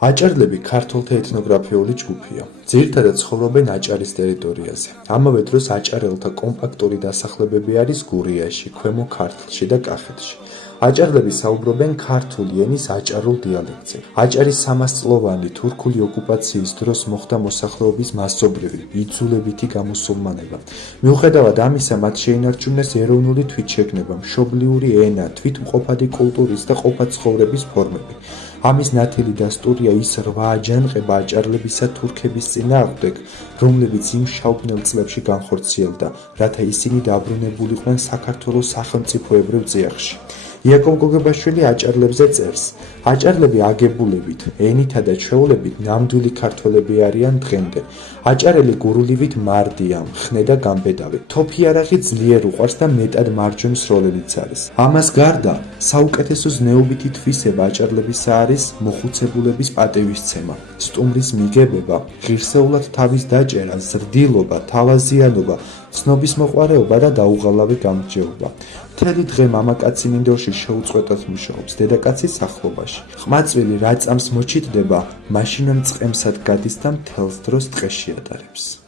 აჭარლები ქართველთა ეთნოგრაფიული ჯგუფია. ძირითადად ცხოვრობენ აჭარის ტერიტორიაზე. ამავე დროს აჭარელთა კომპაქტური დასახლებები არის გურიაში, ქვემო ქართლში და კახეთში. აჭარლები საუბრობენ ქართული ენის აჭარულ დიალექტზე. აჭარის სამასწლოვანი თურქული ოკუპაციის დროს მოხდა მოსახლეობის მასობრივი, იძულებითი გამუსულმანება. მიუხედავად ამისა, მათ შეინარჩუნეს ეროვნული თვითშეგნება, მშობლიური ენა, თვითმყოფადი კულტურის და ყოფაცხოვრების ფორმები. ამის ნათელი დასტურია ის 8 აჯანყება აჭარლებისა თურქების წინააღმდეგ, რომლებიც იმ შავბნელ წლებში განხორციელდა, რათა ისინი დაბრუნებულიყვნენ საქართველოს სახელმწიფოებრივ წიაღში. იაკობ გოგებაშვილი აჭარლებზე წერს: აჭარლები აგებულებით, ენითა და ჩვეულებით ნამდვილი ქართველები არიან დღემდე. აჭარელი გურულივით მარდია, მხნე და გამბედავი. თოფი არაღი ძლიერ უყვარს და მეტად მარჯვენ სროლელიც არის. ამას გარდა, საუკეთესო ზნეობითი თვისება აჭარლებისა არის მოხუცებულების პატივისცემა, სტუმრის მიგებება, ღირსეულად თავის დაჭერა, ზრდილობა, თავაზიანობა, ცნობისმოყვარეობა და დაუღალავი გამგჯეობა. მთელი დღე მამაკაცი მინდორში შეუწყვეტად მუშაობს დედაკაცის სახლობაში. ყმაწვილი რა წამს მოჩიტდება, მაშინვე მწყემსად გადის და მთელს დროს ტყეში ატარებს.